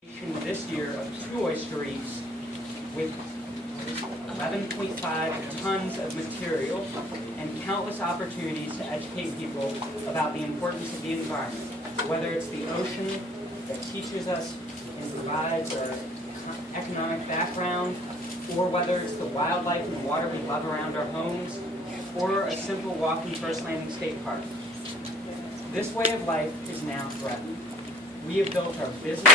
This year of 2 oyster reefs with 11.5 tons of material and countless opportunities to educate people about the importance of the environment, whether it's the ocean that teaches us and provides an economic background, or whether it's the wildlife and water we love around our homes, or a simple walk in First Landing State Park. This way of life is now threatened. We have built our business.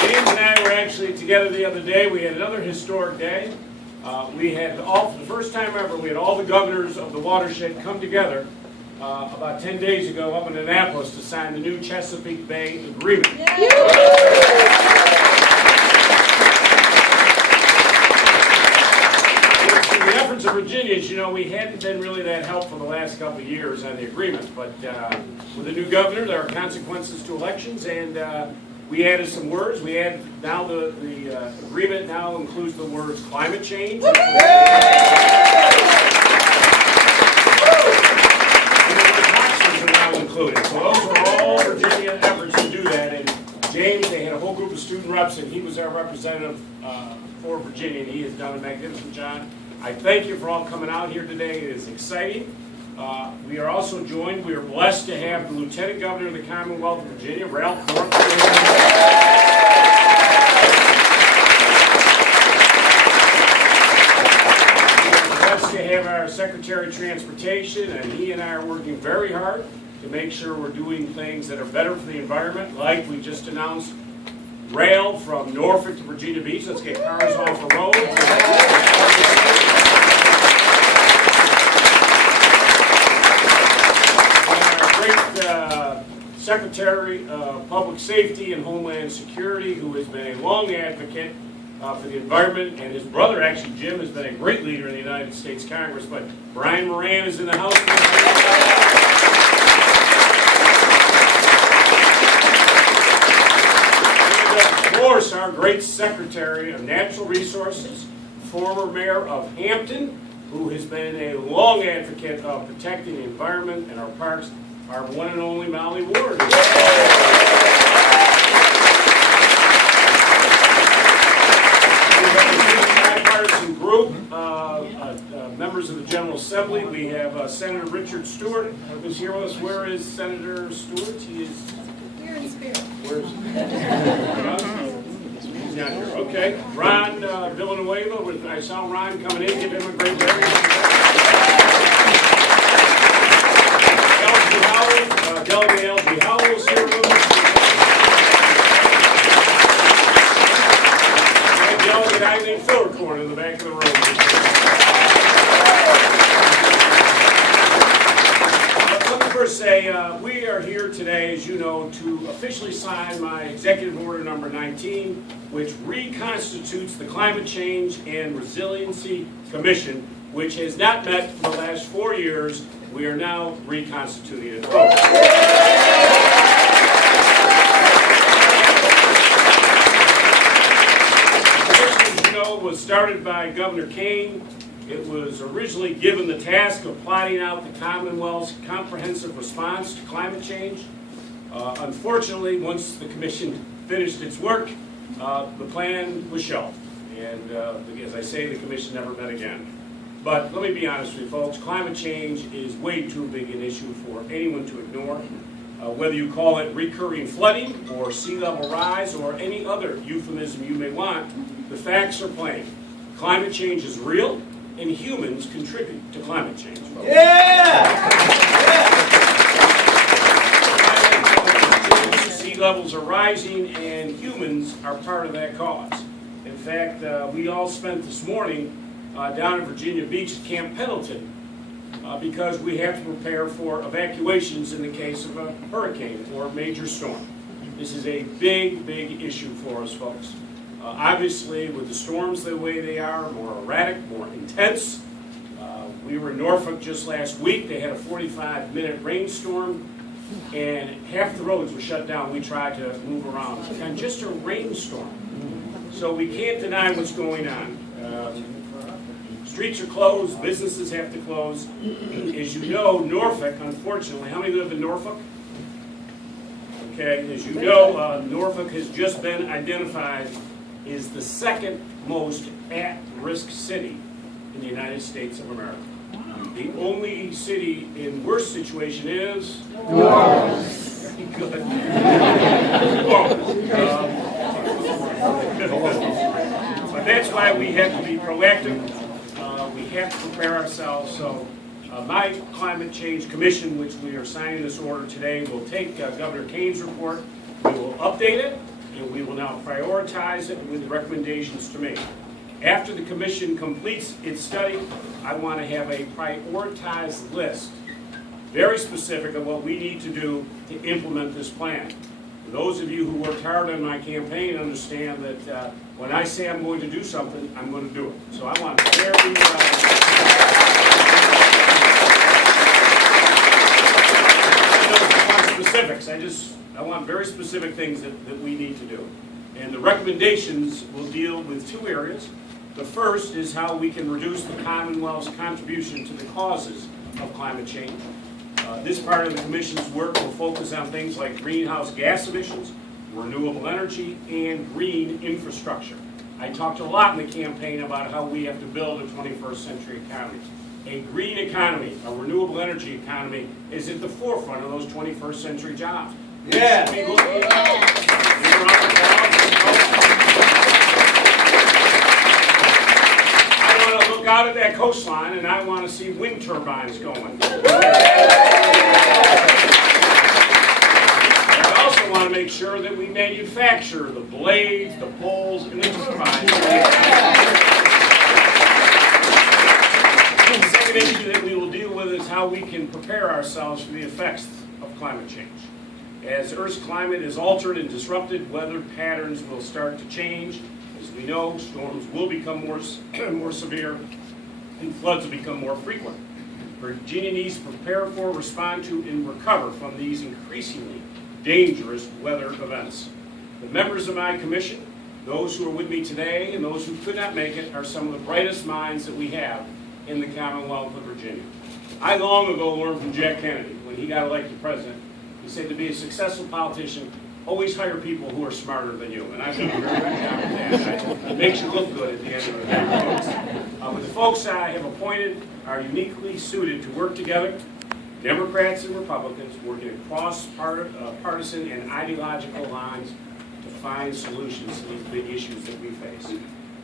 James and I were actually together the other day. We had another historic day. We had for the first time ever, we had all the governors of the watershed come together about 10 days ago up in Annapolis to sign the new Chesapeake Bay Agreement. The efforts of Virginians, you know, we hadn't been really that helpful the last couple of years on the agreement, but with a new governor, there are consequences to elections, and we added some words. We added now the agreement now includes the words climate change. And the toxins are now included. So those are all Virginia efforts to do that. And James, they had a whole group of student reps, and he was our representative for Virginia, and he has done a magnificent job. I thank you for all coming out here today. It is exciting. We are also joined, we are blessed to have the Lieutenant Governor of the Commonwealth of Virginia, Ralph Moran. We are blessed to have our Secretary of Transportation, and he and I are working very hard to make sure we're doing things that are better for the environment, like we just announced rail from Norfolk to Virginia Beach. Let's get cars off the road. Secretary of Public Safety and Homeland Security, who has been a long advocate for the environment, and his brother, actually, Jim, has been a great leader in the United States Congress. But Brian Moran is in the House. And of course, our great Secretary of Natural Resources, former Mayor of Hampton, who has been a long advocate of protecting the environment and our parks, our one and only Molly Ward. We have a bipartisan group, members of the General Assembly. We have Senator Richard Stewart, who's here with us. Where is Senator Stewart? He is here in spirit. Where is he? He's not here. Okay. Ron Villanueva. I saw Ron coming in. Give him a great round. Delegate L.G. Howell's here with us. And Delegate Eileen Fillercorn in the back of the room. Let me first say, we are here today, as you know, to officially sign my Executive Order number 19, which reconstitutes the Climate Change and Resiliency Commission, which has not met for the last 4 years. We are now reconstituting it. The commission, as you know, was started by Governor Kane. It was originally given the task of plotting out the Commonwealth's comprehensive response to climate change. Unfortunately, once the commission finished its work, the plan was shelved. And as I say, the commission never met again. But let me be honest with you, folks, climate change is way too big an issue for anyone to ignore. Whether you call it recurring flooding or sea level rise or any other euphemism you may want, the facts are plain. Climate change is real, and humans contribute to climate change, folks. Yeah! Sea levels are rising, and humans are part of that cause. In fact, we all spent this morning down at Virginia Beach at Camp Pendleton because we have to prepare for evacuations in the case of a hurricane or a major storm. This is a big, big issue for us, folks. Obviously, with the storms the way they are, more erratic, more intense. We were in Norfolk just last week. They had a 45-minute rainstorm, and half the roads were shut down. We tried to move around. And just a rainstorm. So we can't deny what's going on. Streets are closed, businesses have to close. As you know, Norfolk, unfortunately, how many live in Norfolk? Okay, as you know, Norfolk has just been identified as the second most at-risk city in the United States of America. The only city in worse situation is New Orleans. Good. But that's why we have to be proactive. We have to prepare ourselves. So my Climate Change Commission, which we are signing this order today, will take Governor Kane's report. We will update it, and we will now prioritize it with recommendations to make. After the commission completes its study, I want to have a prioritized list, very specific of what we need to do to implement this plan. For those of you who worked hard on my campaign understand that when I say I'm going to do something, I'm going to do it. So I want very specifics. I want very specific things that we need to do. And the recommendations will deal with two areas. The first is how we can reduce the Commonwealth's contribution to the causes of climate change. This part of the Commission's work will focus on things like greenhouse gas emissions, renewable energy, and green infrastructure. I talked a lot in the campaign about how we have to build a 21st century economy. A green economy, a renewable energy economy, is at the forefront of those 21st century jobs. Yeah. I want to look out at that coastline and I want to see wind turbines going. I also want to make sure that we manufacture the blades, the poles, and the turbines. The second issue that we will deal with is how we can prepare ourselves for the effects of climate change. As Earth's climate is altered and disrupted, weather patterns will start to change. As we know, storms will become more severe and floods will become more frequent. Virginia needs to prepare for, respond to, and recover from these increasingly dangerous weather events. The members of my commission, those who are with me today and those who could not make it, are some of the brightest minds that we have in the Commonwealth of Virginia. I long ago learned from Jack Kennedy when he got elected president. He said to be a successful politician, always hire people who are smarter than you. And I've done a very good job with that. It makes you look good at the end of the day. But the folks I have appointed are uniquely suited to work together, Democrats and Republicans, working across partisan and ideological lines to find solutions to these big issues that we face.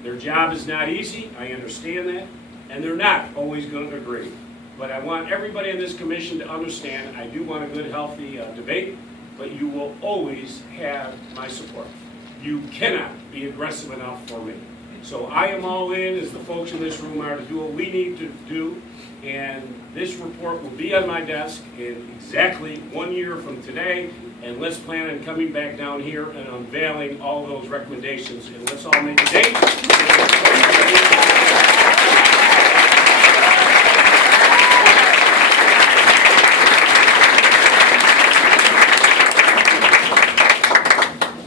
Their job is not easy, I understand that, and they're not always going to agree. But I want everybody in this commission to understand I do want a good, healthy debate, but you will always have my support. You cannot be aggressive enough for me. So I am all in, as the folks in this room are, to do what we need to do, and this report will be on my desk in exactly 1 year from today, and let's plan on coming back down here and unveiling all those recommendations, and let's all make a date.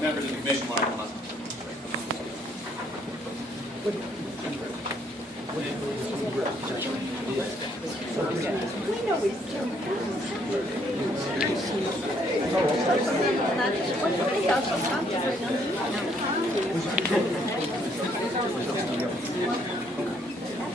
Members of the commission want to come up. We know we still